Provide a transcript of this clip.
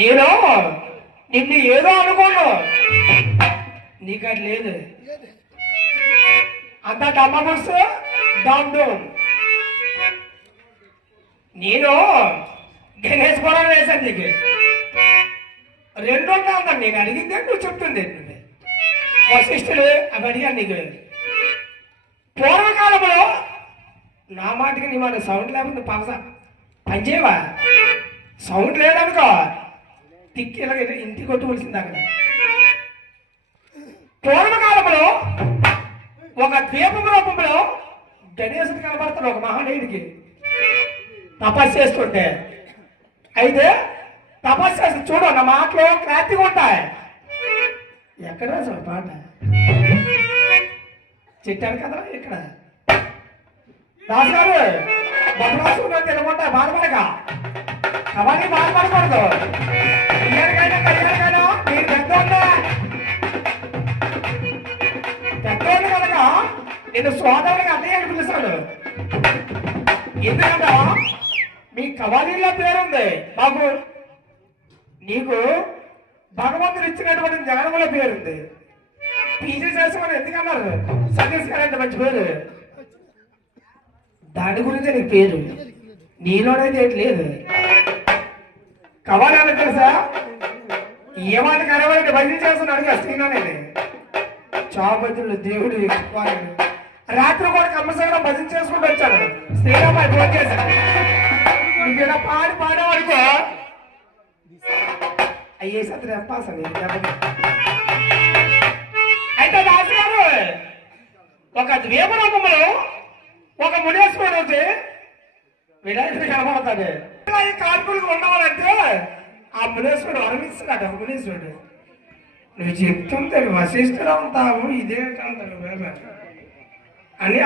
నేను నిన్ను ఏదో అనుకోను, నీకు అది లేదు. అంత డమ్మ బుడ్స్ డౌన్ డౌన్. నేను గణేష్ పురం వేశాను నీకు. రెండు ఉందా నేను అడిగిందే నువ్వు చెప్తుంది. వశిష్ఠుడు అవి అడిగాను నీకు. పూర్వకాలంలో నా మాటకి నీ మాట సౌండ్ లేకపోతే పనిచేయవా? సౌండ్ లేదనుకో తిక్కి ఇలా ఇంటికి కొట్టుకోవాల్సింది. అక్కడ పూర్వకాలంలో ఒక ద్వీపం రూపంలో గణేశుడు కనబడతాడు ఒక మహానీయుడికి తపస్సు చేస్తుంటే. అయితే తపస్సు చేసి చూడు, నా మాటలు క్లారిటీగా ఉంటాయి. ఎక్కడ అసలు పాట చెట్టాను కదా ఇక్కడ రాజుగారు బదలాసు తెలుగుంటా. బాధపడక అవన్నీ బాధపడకూడదు. కళ్యాణకైనా మీరు పెద్దోళ్ళే పెద్దోళ్ళు కనుక నేను సోదరుడికి అన్నయ్య అని పిలుస్తాడు. ఎందుకంటే మీ కవాలీలో పేరుంది, మాకు నీకు భగవంతుడు ఇచ్చినటువంటి జ్ఞానంలో పేరుంది. పీజీ చేసుకోమని ఎందుకన్నారు? సతీష్ గారు అంటే మంచి పేరు, దాని గురించి నీకు పేరు. నీలోనైతే లేదు. కవాలని తెలుసా? ఏమంటే కనబడి భజన చేస్తున్నాడు కదా శ్రీనాథ్. చాపతులు దేవుడు రాత్రి కూడా కమ్మసంగా భజన చేసుకుంటూ వచ్చాడు. శ్రీరామాయి ఫోన్ చేశాడు, నువ్వు ఇలా పాడేవాడుకో అయ్యే సత్రి ఎప్పాసని. అయితే దాసు గారు ఒక ద్వీపరూపంలో ఒక మునేశ్వరుడు వచ్చి వినాయకుడు కనబడతాడు. ఈ కార్మికులకు ఉండవాలంటే ఆ మునేశ్వరుడు వరమిస్తున్నాడు. ఆ మునేశ్వరుడు నువ్వు చెప్తుంటే వశిష్ఠుడు ఉంటావు ఇదే అంటారు అని